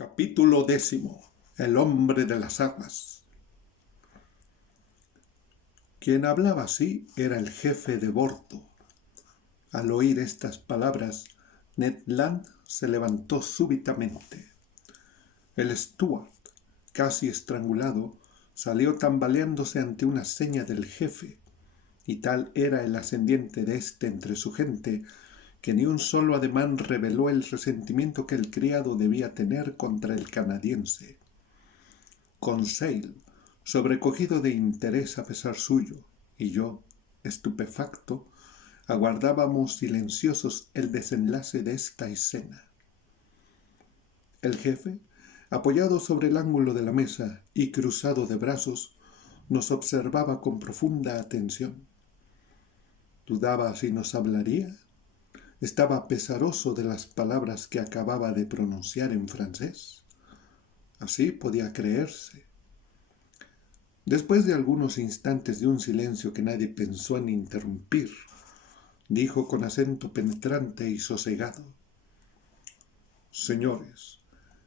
Capítulo 10. El hombre de las aguas. Quien hablaba así era el jefe de bordo. Al oír estas palabras, Ned Land se levantó súbitamente. El steward, casi estrangulado, salió tambaleándose ante una seña del jefe, y tal era el ascendiente de éste entre su gente, que ni un solo ademán reveló el resentimiento que el criado debía tener contra el canadiense. Conseil, sobrecogido de interés a pesar suyo, y yo, estupefacto, aguardábamos silenciosos el desenlace de esta escena. El jefe, apoyado sobre el ángulo de la mesa y cruzado de brazos, nos observaba con profunda atención. ¿Dudaba si nos hablaría? Estaba pesaroso de las palabras que acababa de pronunciar en francés. Así podía creerse. Después de algunos instantes de un silencio que nadie pensó en interrumpir, dijo con acento penetrante y sosegado: «Señores,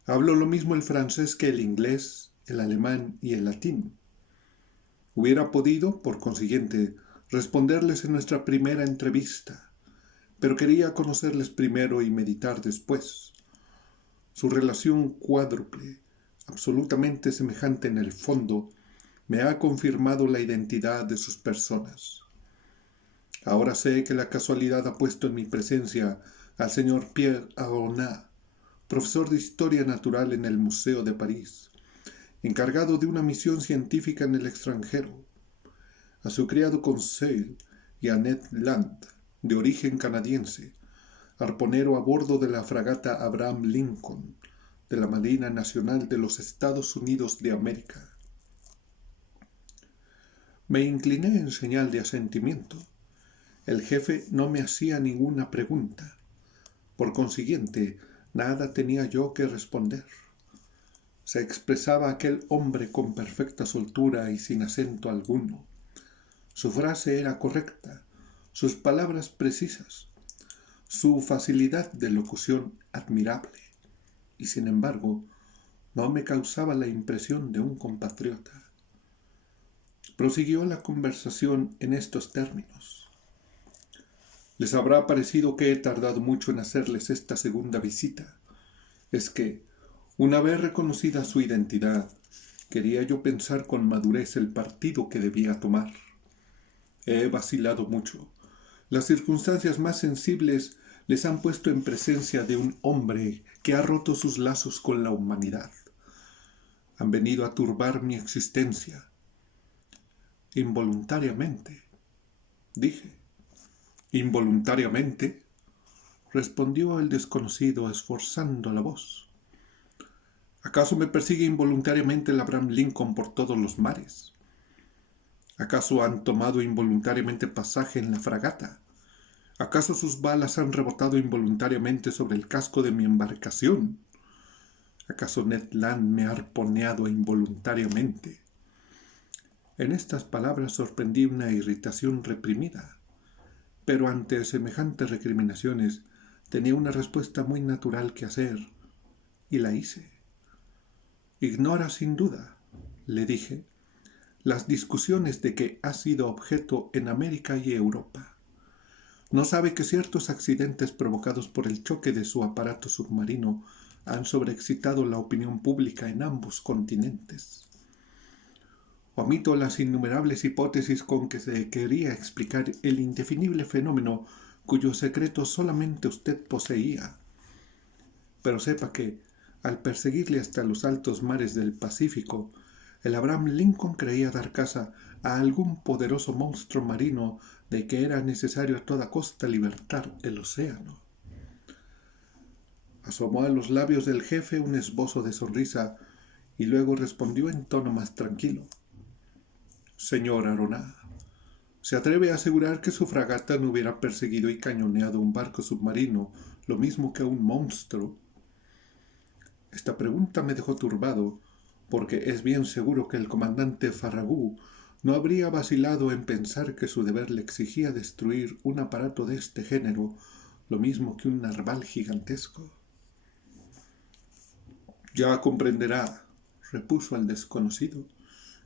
hablo lo mismo el francés que el inglés, el alemán y el latín. Hubiera podido, por consiguiente, responderles en nuestra primera entrevista, pero quería conocerles primero y meditar después. Su relación cuádruple, absolutamente semejante en el fondo, me ha confirmado la identidad de sus personas. Ahora sé que la casualidad ha puesto en mi presencia al señor Pierre Aronnax, profesor de Historia Natural en el Museo de París, encargado de una misión científica en el extranjero, a su criado Conseil y a Ned Land, de origen canadiense, arponero a bordo de la fragata Abraham Lincoln, de la Marina Nacional de los Estados Unidos de América». Me incliné en señal de asentimiento. El jefe no me hacía ninguna pregunta. Por consiguiente, nada tenía yo que responder. Se expresaba aquel hombre con perfecta soltura y sin acento alguno. Su frase era correcta, sus palabras precisas, su facilidad de locución admirable, y sin embargo, no me causaba la impresión de un compatriota. Prosiguió la conversación en estos términos: «Les habrá parecido que he tardado mucho en hacerles esta segunda visita. Es que, una vez reconocida su identidad, quería yo pensar con madurez el partido que debía tomar. He vacilado mucho. Las circunstancias más sensibles les han puesto en presencia de un hombre que ha roto sus lazos con la humanidad. Han venido a turbar mi existencia. Involuntariamente, dije. «¿Involuntariamente?», respondió el desconocido esforzando la voz. «¿Acaso me persigue involuntariamente el Abraham Lincoln por todos los mares? ¿Acaso han tomado involuntariamente pasaje en la fragata? ¿Acaso sus balas han rebotado involuntariamente sobre el casco de mi embarcación? ¿Acaso Ned Land me ha arponeado involuntariamente?» En estas palabras sorprendí una irritación reprimida, pero ante semejantes recriminaciones tenía una respuesta muy natural que hacer, y la hice. «Ignora sin duda», le dije, «las discusiones de que ha sido objeto en América y Europa. No sabe que ciertos accidentes provocados por el choque de su aparato submarino han sobreexcitado la opinión pública en ambos continentes. Omito las innumerables hipótesis con que se quería explicar el indefinible fenómeno cuyo secreto solamente usted poseía. Pero sepa que, al perseguirle hasta los altos mares del Pacífico, el Abraham Lincoln creía dar caza a algún poderoso monstruo marino de que era necesario a toda costa libertar el océano». Asomó a los labios del jefe un esbozo de sonrisa y luego respondió en tono más tranquilo: «Señor Aronnax, ¿se atreve a asegurar que su fragata no hubiera perseguido y cañoneado un barco submarino lo mismo que a un monstruo?» Esta pregunta me dejó turbado, porque es bien seguro que el comandante Farragut no habría vacilado en pensar que su deber le exigía destruir un aparato de este género lo mismo que un narval gigantesco. Ya comprenderá, repuso el desconocido,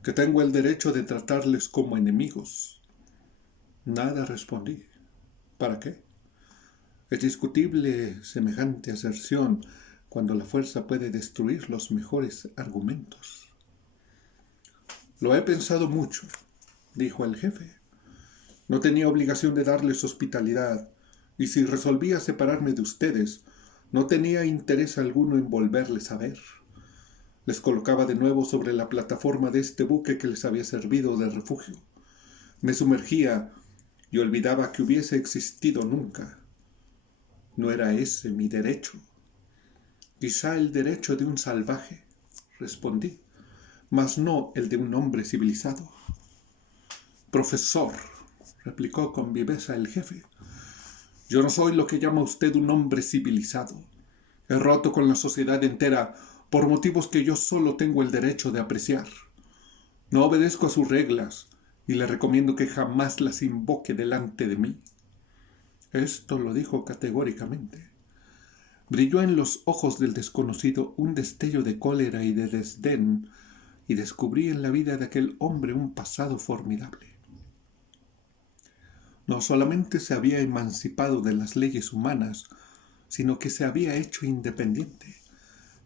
que tengo el derecho de tratarles como enemigos. Nada, respondí. ¿Para qué? Es discutible semejante aserción cuando la fuerza puede destruir los mejores argumentos. Lo he pensado mucho, dijo el jefe. No tenía obligación de darles hospitalidad, y si resolvía separarme de ustedes, no tenía interés alguno en volverles a ver. Les colocaba de nuevo sobre la plataforma de este buque que les había servido de refugio. Me sumergía y olvidaba que hubiese existido nunca. No era ese mi derecho. Quizá el derecho de un salvaje, respondí, mas no el de un hombre civilizado. Profesor, replicó con viveza el jefe, yo no soy lo que llama usted un hombre civilizado. He roto con la sociedad entera por motivos que yo solo tengo el derecho de apreciar. No obedezco a sus reglas y le recomiendo que jamás las invoque delante de mí. Esto lo dijo categóricamente. Brilló en los ojos del desconocido un destello de cólera y de desdén, y descubrí en la vida de aquel hombre un pasado formidable. No solamente se había emancipado de las leyes humanas, sino que se había hecho independiente,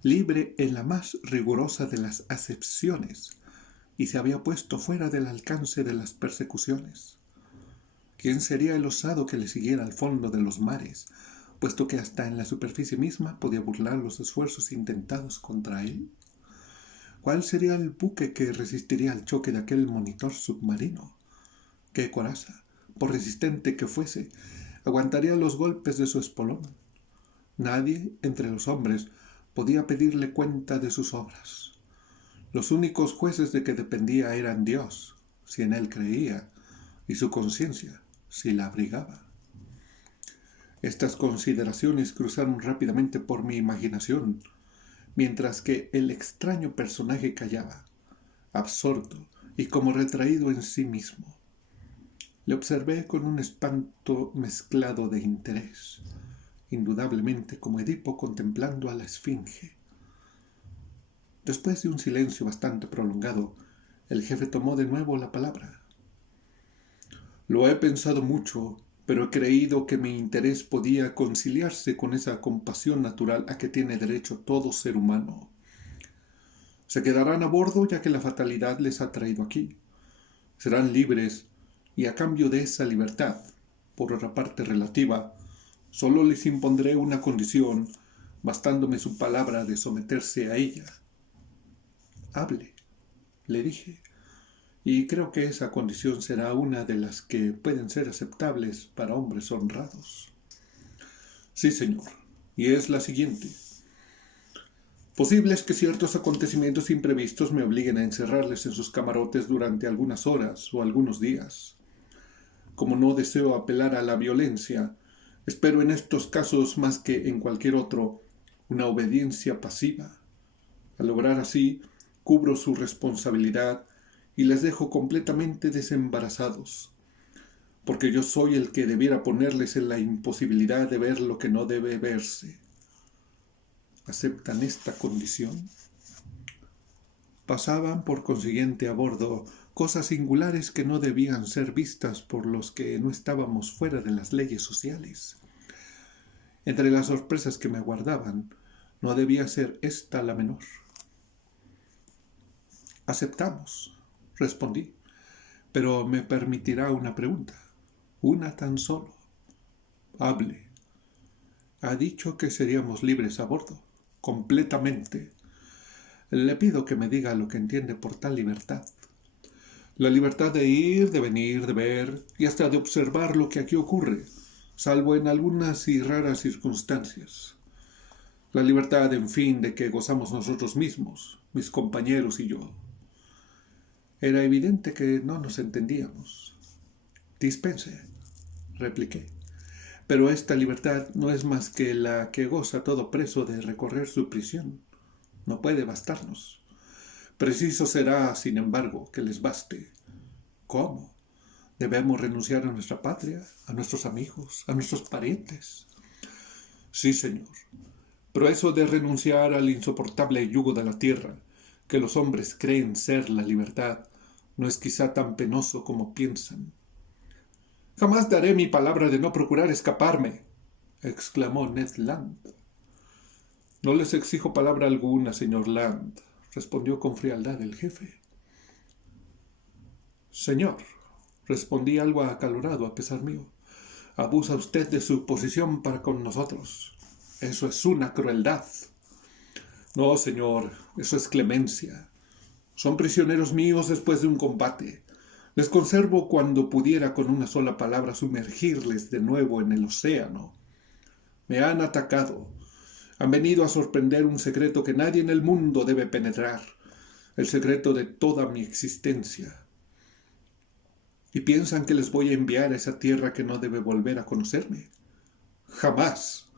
libre en la más rigurosa de las acepciones, y se había puesto fuera del alcance de las persecuciones. ¿Quién sería el osado que le siguiera al fondo de los mares, puesto que hasta en la superficie misma podía burlar los esfuerzos intentados contra él? ¿Cuál sería el buque que resistiría al choque de aquel monitor submarino? ¿Qué coraza, por resistente que fuese, aguantaría los golpes de su espolón? Nadie entre los hombres podía pedirle cuenta de sus obras. Los únicos jueces de que dependía eran Dios, si en él creía, y su conciencia, si la abrigaba. Estas consideraciones cruzaron rápidamente por mi imaginación, mientras que el extraño personaje callaba, absorto y como retraído en sí mismo. Le observé con un espanto mezclado de interés, indudablemente como Edipo contemplando a la esfinge. Después de un silencio bastante prolongado, el jefe tomó de nuevo la palabra. Lo he pensado mucho, pero he creído que mi interés podía conciliarse con esa compasión natural a que tiene derecho todo ser humano. Se quedarán a bordo ya que la fatalidad les ha traído aquí. Serán libres y a cambio de esa libertad, por otra parte relativa, solo les impondré una condición, bastándome su palabra de someterse a ella. Hable, le dije, y creo que esa condición será una de las que pueden ser aceptables para hombres honrados. Sí, señor, y es la siguiente. Posible es que ciertos acontecimientos imprevistos me obliguen a encerrarles en sus camarotes durante algunas horas o algunos días. Como no deseo apelar a la violencia, espero en estos casos más que en cualquier otro una obediencia pasiva. Al lograr así, cubro su responsabilidad y les dejo completamente desembarazados, porque yo soy el que debiera ponerles en la imposibilidad de ver lo que no debe verse. ¿Aceptan esta condición? Pasaban, por consiguiente, a bordo cosas singulares que no debían ser vistas por los que no estábamos fuera de las leyes sociales. Entre las sorpresas que me aguardaban, no debía ser esta la menor. Aceptamos, respondí, pero me permitirá una pregunta, una tan solo. Hable. Ha dicho que seríamos libres a bordo, completamente. Le pido que me diga lo que entiende por tal libertad. La libertad de ir, de venir, de ver y hasta de observar lo que aquí ocurre, salvo en algunas y raras circunstancias. La libertad, en fin, de que gozamos nosotros mismos, mis compañeros y yo. Era evidente que no nos entendíamos. Dispense, repliqué, pero esta libertad no es más que la que goza todo preso de recorrer su prisión. No puede bastarnos. Preciso será, sin embargo, que les baste. ¿Cómo? ¿Debemos renunciar a nuestra patria, a nuestros amigos, a nuestros parientes? Sí, señor, Pero eso de renunciar al insoportable yugo de la tierra, que los hombres creen ser la libertad, no es quizá tan penoso como piensan. Jamás daré mi palabra de no procurar escaparme, exclamó Ned Land. No les exijo palabra alguna, señor Land, respondió con frialdad el jefe. Señor, respondí algo acalorado a pesar mío, abusa usted de su posición para con nosotros. Eso es una crueldad. No, señor, eso es clemencia. Son prisioneros míos después de un combate. Les conservo cuando pudiera con una sola palabra sumergirles de nuevo en el océano. Me han atacado. Han venido a sorprender un secreto que nadie en el mundo debe penetrar, el secreto de toda mi existencia. ¿Y piensan que les voy a enviar a esa tierra que no debe volver a conocerme? Jamás.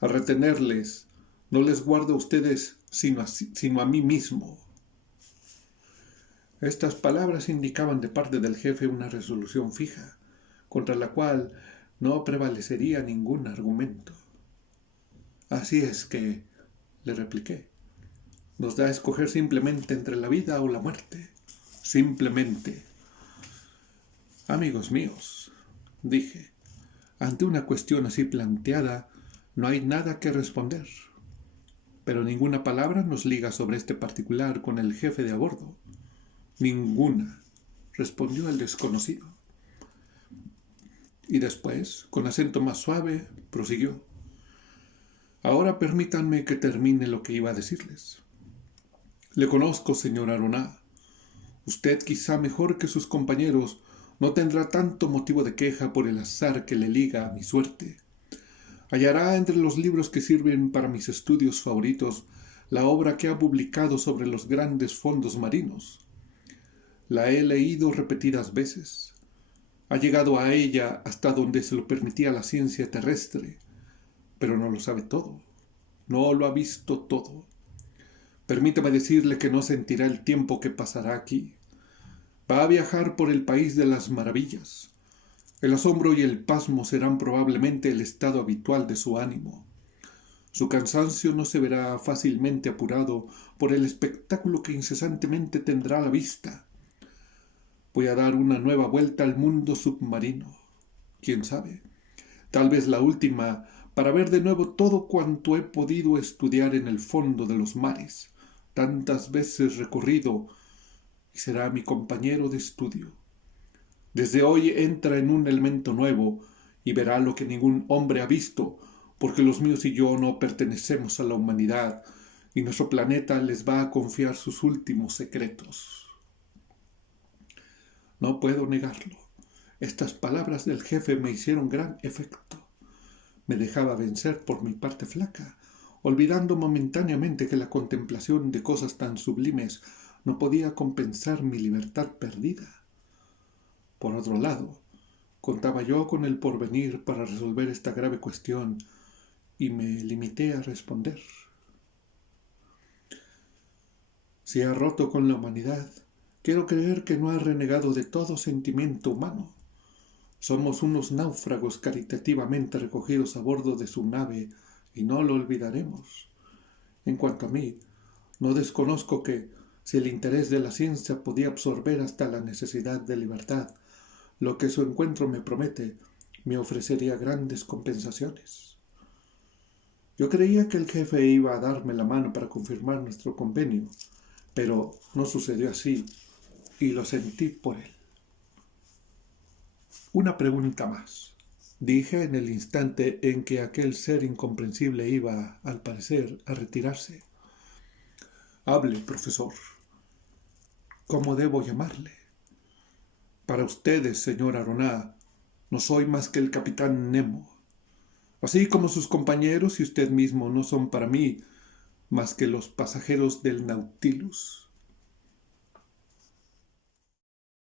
Al retenerles, no les guardo a ustedes sino a mí mismo. Estas palabras indicaban de parte del jefe una resolución fija, contra la cual no prevalecería ningún argumento. Así es que, le repliqué, nos da a escoger simplemente entre la vida o la muerte. Simplemente. Amigos míos, dije, ante una cuestión así planteada, no hay nada que responder. Pero ninguna palabra nos liga sobre este particular con el jefe de a bordo. Ninguna, respondió el desconocido. Y después, con acento más suave, prosiguió. Ahora permítanme que termine lo que iba a decirles. Le conozco, señor Aroná. Usted, quizá mejor que sus compañeros, no tendrá tanto motivo de queja por el azar que le liga a mi suerte. Hallará entre los libros que sirven para mis estudios favoritos la obra que ha publicado sobre los grandes fondos marinos. La he leído repetidas veces. Ha llegado a ella hasta donde se lo permitía la ciencia terrestre, pero no lo sabe todo. No lo ha visto todo. Permítame decirle que no sentirá el tiempo que pasará aquí. Va a viajar por el país de las maravillas. El asombro y el pasmo serán probablemente el estado habitual de su ánimo. Su cansancio no se verá fácilmente apurado por el espectáculo que incesantemente tendrá a la vista. Voy a dar una nueva vuelta al mundo submarino. ¿Quién sabe? Tal vez la última, para ver de nuevo todo cuanto he podido estudiar en el fondo de los mares, tantas veces recorrido, y será mi compañero de estudio. Desde hoy entra en un elemento nuevo y verá lo que ningún hombre ha visto, porque los míos y yo no pertenecemos a la humanidad, y nuestro planeta les va a confiar sus últimos secretos. No puedo negarlo. Estas palabras del jefe me hicieron gran efecto. Me dejaba vencer por mi parte flaca, olvidando momentáneamente que la contemplación de cosas tan sublimes no podía compensar mi libertad perdida. Por otro lado, contaba yo con el porvenir para resolver esta grave cuestión y me limité a responder. Si ha roto con la humanidad, quiero creer que no ha renegado de todo sentimiento humano. Somos unos náufragos caritativamente recogidos a bordo de su nave y no lo olvidaremos. En cuanto a mí, no desconozco que, si el interés de la ciencia podía absorber hasta la necesidad de libertad, lo que su encuentro me promete, me ofrecería grandes compensaciones. Yo creía que el jefe iba a darme la mano para confirmar nuestro convenio, pero no sucedió así, y lo sentí por él. Una pregunta más, dije en el instante en que aquel ser incomprensible iba, al parecer, a retirarse. Hable, profesor. ¿Cómo debo llamarle? Para ustedes, señor Aroná, no soy más que el capitán Nemo, así como sus compañeros y usted mismo no son para mí más que los pasajeros del Nautilus.